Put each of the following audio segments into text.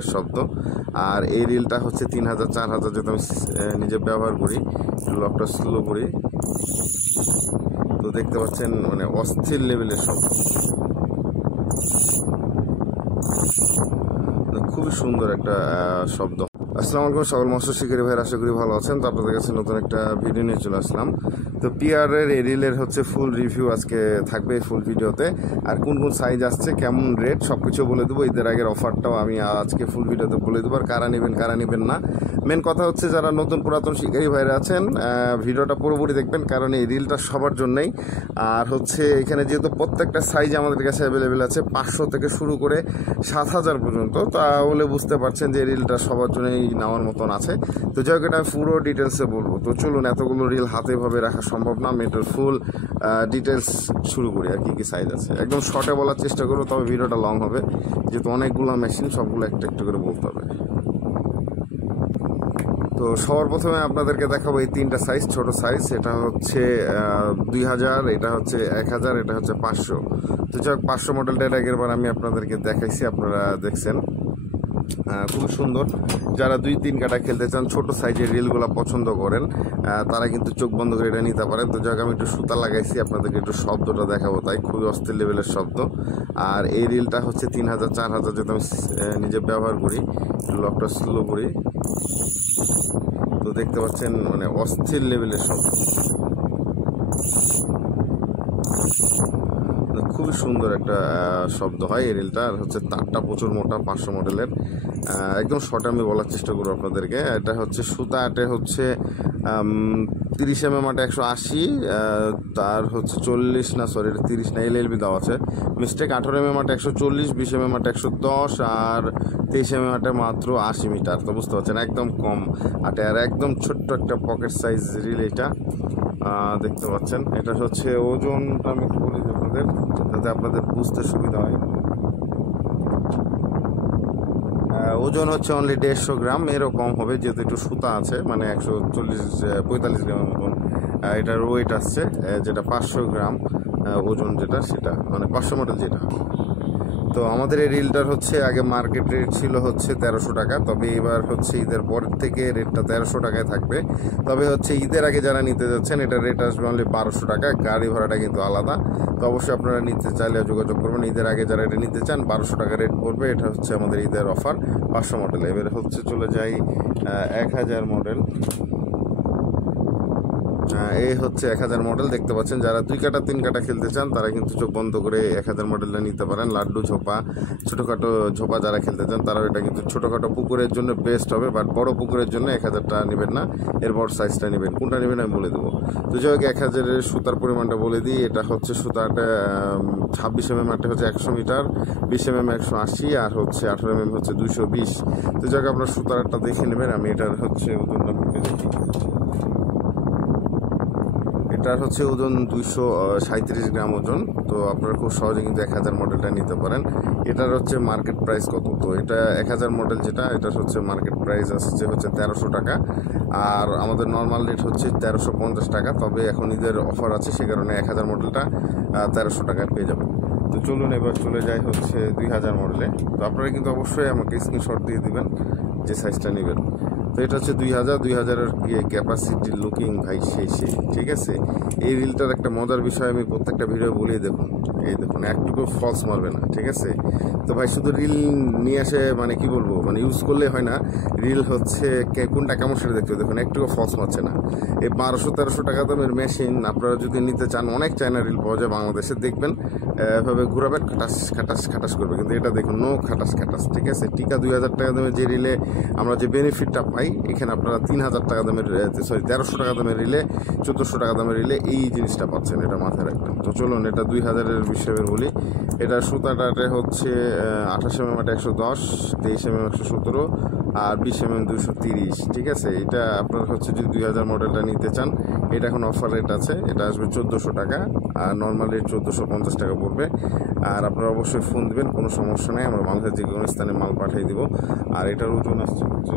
লেভেলের শব্দ। আর এই রিলটা হচ্ছে 3000 4000, যেটা আমি নিজে ব্যবহার করি। লকটা স্লো করি তো দেখতে পাচ্ছেন মানে অস্থির লেভেলের শব্দ, খুবই সুন্দর একটা শব্দ। আসসালামু আলাইকুম সকল মৎস্য শিকারী ভাইয়ের, আশা করি ভালো আছেন। তো আপনাদের কাছে নতুন একটা ভিডিও নিয়ে চলে আসলাম। তো পিয়ারের এই রিলের হচ্ছে ফুল রিভিউ আজকে থাকবে এই ফুল ভিডিওতে। আর কোন কোন সাইজ আসছে, কেমন রেট, সবকিছু বলে দেবো। ঈদের আগের অফারটাও আমি আজকে ফুল ভিডিওতে বলে দেবো। আর কারা নেবেন না। মেন কথা হচ্ছে যারা নতুন পুরাতন শিকারী ভাইরা আছেন ভিডিওটা পুরোপুরি দেখবেন, কারণ এই রিলটা সবার জন্যই। আর হচ্ছে এখানে যেহেতু প্রত্যেকটা সাইজ আমাদের কাছে অ্যাভেলেবেল আছে, 500 থেকে শুরু করে 7000 পর্যন্ত, তাহলে বুঝতে পারছেন যে রিলটা সবার জন্যই নেওয়ার মতন আছে। তো যাই হোক, এটা আমি পুরো ডিটেলসে বলবো। তো চলুন, এতগুলো রিল হাতে ভাবে রাখা সম্ভব না, আমি এটার ফুল ডিটেলস শুরু করি। আর কি সাইজ আছে একদম শর্টে বলার চেষ্টা করবো, তবে ভিডিওটা লং হবে, যেহেতু অনেকগুলো মেশিন, সবগুলো একটা একটা করে বলতে হবে। তো সবার প্রথমে আপনাদেরকে দেখাবো এই 3টা সাইজ, ছোট সাইজ। এটা হচ্ছে 2000, এটা হচ্ছে 1000, এটা হচ্ছে 500। তো যাই হোক, 500 মডেলটা এর আগের বার আমি আপনাদেরকে দেখাইছি, আপনারা দেখছেন, খুব সুন্দর। যারা 2-3 কাটা খেলতে চান, ছোট সাইজের রিলগুলো পছন্দ করেন, তারা কিন্তু চোখ বন্ধ করে এটা নিতে পারেন। তো যাক, আমি একটু সুতা লাগাইছি, আপনাদেরকে একটু শব্দটা দেখাবো, তাই খুবই অস্থির লেভেলের শব্দ। আর এই রিলটা হচ্ছে 3000 4000, যেটা আমি নিজে ব্যবহার করি। লকটা স্লো করি তো দেখতে পাচ্ছেন মানে অস্থির লেভেলের শব্দ, খুবই সুন্দর একটা শব্দ হয় এই রিলটা। আর হচ্ছে তারটা প্রচুর মোটা, 500 মডেলের। একদম শর্ট আমি বলার চেষ্টা করবো আপনাদেরকে। এটা হচ্ছে সুতা আটে হচ্ছে 30 mm আটে 180, তার হচ্ছে 40 না, সরি এটা 30 না, LLB দেওয়া আছে, মিস্টেক। 18 mm আটে 140, 20 mm আটে 110, আর 23 mm আটে মাত্র 80 মিটার। তো বুঝতে পারছেন একদম কম আটে। আর একদম ছোট্ট একটা পকেট সাইজ রিল এটা, দেখতে পাচ্ছেন। এটা হচ্ছে ওজনটা আমি একটু বলি আপনাদের, যাতে আপনাদের বুঝতে সুবিধা হয়। ওজন হচ্ছে অনলি 150 গ্রাম, এরও কম হবে, যেহেতু একটু সুতা আছে, মানে 145 গ্রামের মতন এটার ওয়েট আসছে। যেটা 500 গ্রাম ওজন, যেটা সেটা মানে 500 মডেল যেটা। তো আমাদের এই রিলটার হচ্ছে আগে মার্কেট রেট ছিল হচ্ছে 1300 টাকা, তবে এবার হচ্ছে ঈদের পরের থেকে রেটটা 1300 টাকায় থাকবে। তবে হচ্ছে ঈদের আগে যারা নিতে যাচ্ছেন, এটা রেট আসবে অনলি 1200 টাকা, গাড়ি ভাড়াটা কিন্তু আলাদা। তো অবশ্যই আপনারা নিতে চাইলে যোগাযোগ করবেন। ঈদের আগে যারা এটা নিতে চান 1200 টাকা রেট পড়বে। এটা হচ্ছে আমাদের ঈদের অফার 500 মডেল। এবার হচ্ছে চলে যাই 1000 মডেল। এই হচ্ছে 1000 মডেল, দেখতে পাচ্ছেন। যারা 2 কাটা 3 কাটা খেলতে চান, তারা কিন্তু চোখ বন্ধ করে 1000 মডেলটা নিতে পারেন। লাড্ডু ঝোপা, ছোটোখাটো ঝোপা যারা খেলতে চান, তারাও এটা কিন্তু ছোটোখাটো পুকুরের জন্য বেস্ট হবে। বাট বড় পুকুরের জন্য 1000টা নেবেন না, এর বড় সাইজটা নেবেন। কোনটা নেবেন আমি বলে দেবো। তো যাই হোক, 1000-এর সুতার পরিমাণটা বলে দিই। এটা হচ্ছে সুতাটা 26 mm আটে হচ্ছে 100 মিটার, 20 mm 180, আর হচ্ছে 18 mm হচ্ছে 220। তো যাই হোক, আপনার সুতারটা দেখে নেবেন। আমি এটার হচ্ছে ওজনটা দেখি। এটার হচ্ছে ওজন 237 গ্রাম ওজন। তো আপনারা খুব সহজে কিন্তু 1000 মডেলটা নিতে পারেন। এটার হচ্ছে মার্কেট প্রাইস কত? তো এটা 1000 মডেল যেটা, এটার হচ্ছে মার্কেট প্রাইস আসছে হচ্ছে 1300 টাকা। আর আমাদের নর্মাল রেট হচ্ছে 1350 টাকা। তবে এখন ঈদের অফার আছে, সে কারণে 1000 মডেলটা 1300 টাকায় পেয়ে যাবেন। তো চলুন এবার চলে যাই হচ্ছে 2000 মডেলে। তো আপনারা কিন্তু অবশ্যই আমাকে স্ক্রিনশট দিয়ে দিবেন যে সাইজটা নেবেন। তো এটা হচ্ছে 2000-এর ক্যাপাসিটি লুকিং ভাই সেই ঠিক আছে। এই রিলটার একটা মজার বিষয় আমি প্রত্যেকটা ভিডিও বলি, দেখুন এই দেখুন একটুকু ফলস মারবে না, ঠিক আছে। তো ভাই শুধু রিল নিয়ে আসে মানে কি বলবো, মানে ইউজ করলে হয় না, রিল হচ্ছে কোনটা কেমন সেটা দেখতে দেখুন, একটুকু ফলস মারছে না। এই 1200-1300 টাকা দামের মেশিন আপনারা যদি নিতে চান, অনেক চায়না রিল পাওয়া যায় বাংলাদেশে, দেখবেন এভাবে ঘুরাবেন, খাটাস করবে। কিন্তু এটা দেখুন নো খাটাস, ঠিক আছে। টিকা 2000 টাকা দামের যে রিলে আমরা যে বেনিফিটটা পাই, এখানে আপনারা 3000 টাকা দামের, সরি 1300 টাকা দামের রিলে, 1400 টাকা দামের রিলে এই জিনিসটা পাচ্ছেন, এটা মাথায় রাখবেন। তো চলুন এটা 2000-এর বিষয়ে বলি। এটা সুতাটাতে হচ্ছে 28 mm আটে 110, 23 mm 117, আর 20 mm 230, ঠিক আছে। এটা আপনার হচ্ছে যদি 2000 মডেলটা নিতে চান, এটা এখন অফার রেট আছে, এটা আসবে 1400 টাকা, আর নর্মাল রেট 1450 টাকা পড়বে। আর আপনারা অবশ্যই ফোন দিবেন, কোনো সমস্যা নেই, আমরা বাংলাদেশের যে কোনো স্থানে মাল পাঠিয়ে দিব। আর এটার ওজন আসছে হচ্ছে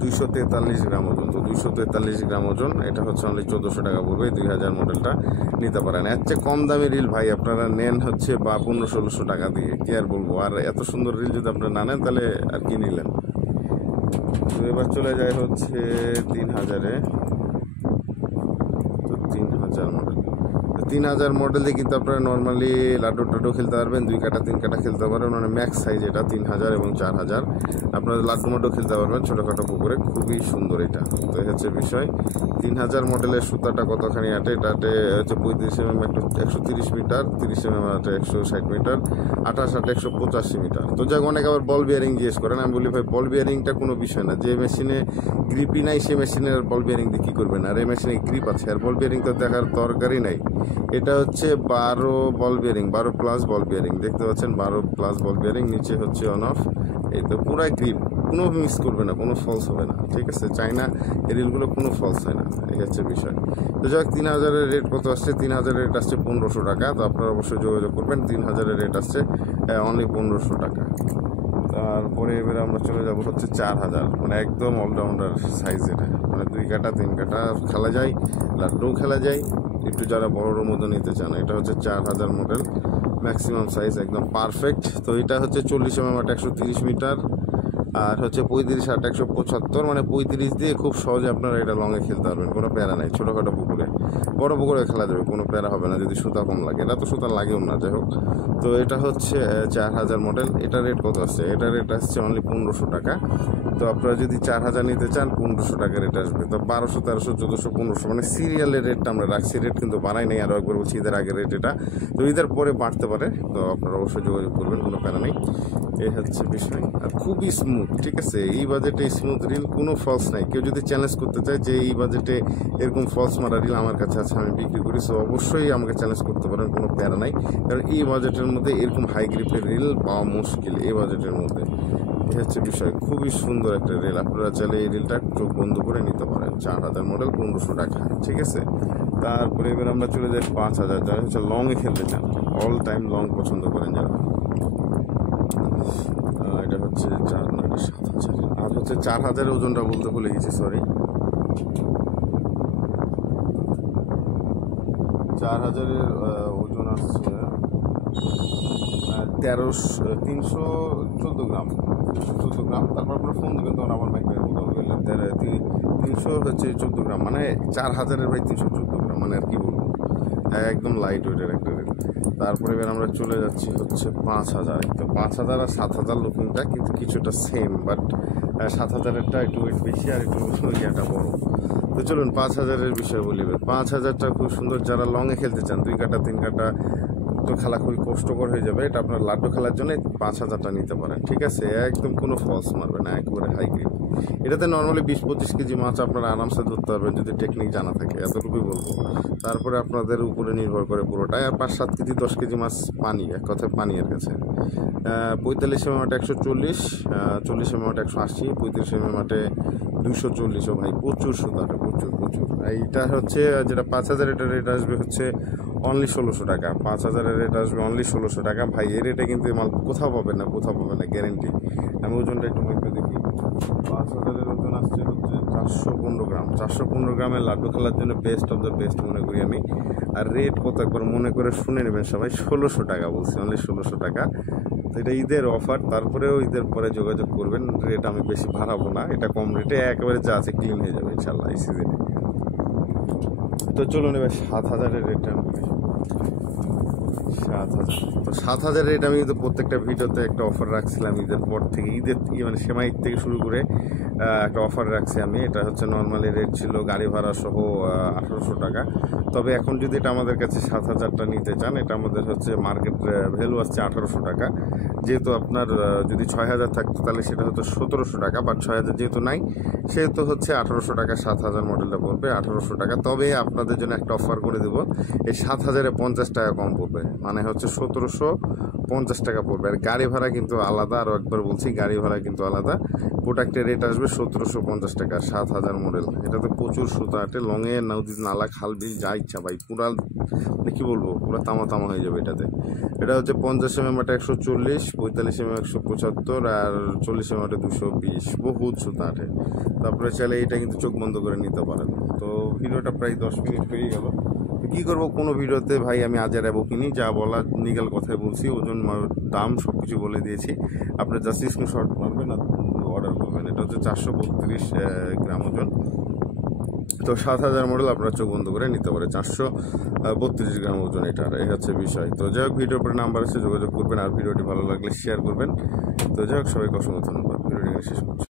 243 গ্রাম ওজন। তো 243 গ্রাম ওজন, এটা হচ্ছে অনলি 1400 টাকা পড়বে। 2000 মডেলটা নিতে পারেন। এর চেয়ে কম দামি রিল ভাই আপনারা নেন হচ্ছে বা 1500-1600 টাকা দিয়ে, কি আর বলবো। আর এত সুন্দর রিল যদি আপনারা না নেন তাহলে আর কি নিলেন। তো এবার চলে যায় হচ্ছে 3000-এ। তো 3000 মডেল, 3000 মডেলে কিন্তু আপনারা নর্মালি লাড্ডু টাড্ডু খেলতে পারবেন, 2 কাটা 3 কাটা খেলতে পারবেন। মানে ম্যাক্স সাইজ এটা 3000 এবং 4000। আপনারা লাড্ডু মাড্ডু খেলতে পারবেন ছোটোখাটো পুকুরে, খুবই সুন্দর এটা। তো এই হচ্ছে বিষয়। 3000 মডেলের সুতাটা কতখানি আটে, এটাতে হচ্ছে 35 mm 130 metre, 30 mm 160 metre, 28 185 metre. তো যাক, অনেক আবার বল বিয়ারিং জিজ্ঞেস করেন। আমি বলি ভাই বল বিয়ারিংটা কোনো বিষয় না, যে মেশিনে গ্রিপই নাই সে মেশিনের বল বিয়ারিং দিয়ে কী করবেন। আর এই মেশিনে গ্রিপ আছে, আর বল বিয়ারিং তো দেখার দরকারই নাই। এটা হচ্ছে 12 বল বিয়ারিং, 12 প্লাস বল বিয়ারিং, দেখতে পাচ্ছেন 12 প্লাস বল বিয়ারিং। নিচে হচ্ছে অন অফ, এই তো পুরাই গ্রিপ, কোনো মিস করবে না, কোনো ফলস হবে না, ঠিক আছে। চাইনা রিলগুলো কোনো ফলস হয় না, এই হচ্ছে বিষয়। তো যাক, 3000-এর রেট কত আসছে? 3000-এর রেট আসছে 1500 টাকা। তো আপনারা অবশ্যই যোগাযোগ করবেন। 3000-এর রেট আসছে অনলি 1500 টাকা। তারপরে এবারে আমরা চলে যাব হচ্ছে 4000, মানে একদম অলরাউন্ডার সাইজ এটা। মানে 2 কাটা 3 কাটা খেলা যায়, লাড্ডু খেলা যায়, একটু যারা বড়োর মতো নিতে চান। এটা হচ্ছে 4000 মডেল, ম্যাক্সিমাম সাইজ, একদম পারফেক্ট। তো এটা হচ্ছে 40 mm 130 মিটার, আর হচ্ছে 35 8 175, মানে 35 দিয়ে খুব সহজে আপনারা এটা লংয়ে খেলতে পারবেন, কোনো প্যারা নাই। ছোটোখাটো পুকুরে, বড় পুকুরে খেলা যাবে, কোনো প্যারা হবে না যদি সুতা কম লাগে। এটা তো সুতা লাগেও না, যাই হোক। তো এটা হচ্ছে 4000 মডেল। এটা রেট কত আসছে? এটা রেট আসছে অনলি 1500 টাকা। তো আপনারা যদি 4000 নিতে চান 1500 টাকা রেট আসবে। তো 1200 1300 1400 1500, মানে সিরিয়ালের রেটটা আমরা রাখছি, রেট কিন্তু বাড়াই নাই। আরও একবার বলছি, ঈদের আগে রেট এটা, তো ঈদের পরে বাড়তে পারে। তো আপনারা অবশ্যই যোগাযোগ করবেন, কোনো প্যারা নেই। এই হচ্ছে বিষয়। আর খুবই স্মুথ, ঠিক আছে। এই বাজেটে স্মুথ রিল, কোনো ফলস নাই। কেউ যদি চ্যালেঞ্জ করতে চায় যে এই বাজেটে এরকম ফলস মারা রিল আমার কাছে আছে, আমি বিক্রি করি, সো অবশ্যই আমাকে চ্যালেঞ্জ করতে পারেন, কোনো প্যারা নাই। কারণ এই বাজেটের মধ্যে এরকম হাই গ্রিপের রিল পাওয়া মুশকিল এই বাজেটের মধ্যে। এই হচ্ছে বিষয়। খুবই সুন্দর একটা রিল, আপনারা চাইলে এই রিলটা চোখ বন্ধ করে নিতে পারেন। 4000 মডেল, 1500 টাকা, ঠিক আছে। তারপরে এবার আমরা চলে যাই 5000, যারা হচ্ছে লংয়ে খেলতে চান, অল টাইম লং পছন্দ করেন যারা। এটা হচ্ছে 7000, আর হচ্ছে 4000 ওজনটা বলতে ভুলে গেছি, সরি। 4000-এর ওজন আসছে 314 গ্রাম, 314 গ্রাম। তারপর আপনার ফোন দেবেন, তখন আমার মাইক কথা বললেন 314 গ্রাম, মানে 4000-এর ভাই 314 গ্রাম, মানে আর কি বলবো, একদম লাইট ওয়েটের একটা রেট। তারপরে এবার আমরা চলে যাচ্ছি হচ্ছে 5000। তো 5000 আর 7000 লুকিংটা কিন্তু কিছুটা সেম, বাট 7000-এরটা একটু ওয়েট বেশি আর একটু ইয়েটা বড়। তো চলুন 5000-এর বিষয়ে বলি। 5000-টা খুব সুন্দর, যারা লংয়ে খেলতে চান, 2 কাটা 3 কাটা তো খেলা খুবই কষ্টকর হয়ে যাবে। এটা আপনার লাড্ডু খেলার জন্য 5000-টা নিতে পারেন, ঠিক আছে। একদম কোনো ফলস মারবে না, একেবারে হাই গ্রিপ। এটাতে নর্মালি 20-25 কেজি মাছ আপনারা আরামসে ধরতে পারবেন যদি টেকনিক জানা থাকে, এতটুকুই বলবো। তারপরে আপনাদের উপরে নির্ভর করে পুরোটাই। আর 5-7 কেজি 10 কেজি মাছ পানি, এক কথায় পানি এর কাছে। 45 mm 140, 40 mm 180, 35 mm 240। ও ভাই প্রচুর সুতাটা, প্রচুর প্রচুর। এইটা হচ্ছে যেটা 5000, এটার রেট আসবে হচ্ছে অনলি 1600 টাকা। 5000-এর রেট আসবে অনলি 1600 টাকা। ভাই এই রেটে কিন্তু মাল কোথাও পাবেন না, কোথাও পাবেন না, গ্যারেন্টি। আমি ওজনটা একটু মেপে দেখি। 5000-এর ওজন আসছে হচ্ছে 415 গ্রাম। 415 গ্রামের লাড্ডু খেলার জন্য বেস্ট অফ দ্য বেস্ট মনে করি আমি। আর রেট কত একবার মনে করে শুনে নেবেন সবাই, 1600 টাকা বলছি, অনলি 1600 টাকা। তো এটা ঈদের অফার, তারপরেও ঈদের পরে যোগাযোগ করবেন। রেট আমি বেশি বাড়াবো না, এটা কম রেটে একেবারে যা আছে ক্লিন হয়ে যাবে ইনশাল্লাহ এই সিজনে। তো চলুন এবার 7000-এর রেটটা আমি 7000। তো 7000 রেট আমি কিন্তু প্রত্যেকটা ভিডিওতে একটা অফার রাখছিলাম ঈদের পর থেকে, ঈদের মানে সেমাই ঈদ থেকে শুরু করে একটা অফার রাখছি আমি। এটা হচ্ছে নর্মালি রেট ছিল গাড়ি ভাড়া সহ 1800 টাকা। তবে এখন যদি এটা আমাদের কাছে 7000-টা নিতে চান, এটা আমাদের হচ্ছে মার্কেট ভ্যালু আসছে 1800 টাকা। যেহেতু আপনার যদি 6000 থাকতো তাহলে সেটা হতো 1700 টাকা, বাট 6000 যেহেতু নাই সেহেতু হচ্ছে 1800 টাকা 7000 মডেলটা পড়বে 1800 টাকা। তবে আপনাদের জন্য একটা অফার করে দেবো, এই 7000-এ 50 টাকা কম পড়বে, মানে হচ্ছে 1750 টাকা পড়বে। আর গাড়ি ভাড়া কিন্তু আলাদা, আরও একবার বলছি গাড়ি ভাড়া কিন্তু আলাদা। প্রোডাক্টের রেট আসবে 1750 টাকা, 7000 মডেল। এটাতে প্রচুর সুতা আটে, লংয়ে নদী নালা খাল বিল যা ইচ্ছা ভাই, পুরা মানে কি বলবো, পুরা তামা তামা হয়ে যাবে এটাতে। এটা হচ্ছে 50 mm এটা 140, 45 mm 175, আর 40 mm 220, বহুত সুতা আটে। তারপরে চাইলে এটা কিন্তু চোখ বন্ধ করে নিতে পারেন। তো ভিডিওটা প্রায় 10 মিনিট হয়ে গেল। কি করবো, কোনো ভিডিওতে ভাই আমি আজের অ্যাবো কিনি, যা বলা নিগাল কথাই বলছি, ওজন দাম সব কিছু বলে দিয়েছি। আপনার জাস্ট স্ক্রিনশট মারবেন আর অর্ডার করবেন। এটা হচ্ছে 432 গ্রাম ওজন। তো 7000 মডেল আপনারা চোখ বন্ধ করে নিতে পারে, 432 গ্রাম ওজন এটার, এই হচ্ছে বিষয়। তো যাই হোক, ভিডিওর পরে নাম্বার আছে, যোগাযোগ করবেন। আর ভিডিওটি ভালো লাগলে শেয়ার করবেন। তো যাই হোক, সবাইকে অসংখ্য ধন্যবাদ। ভিডিওটি শেষ করছি।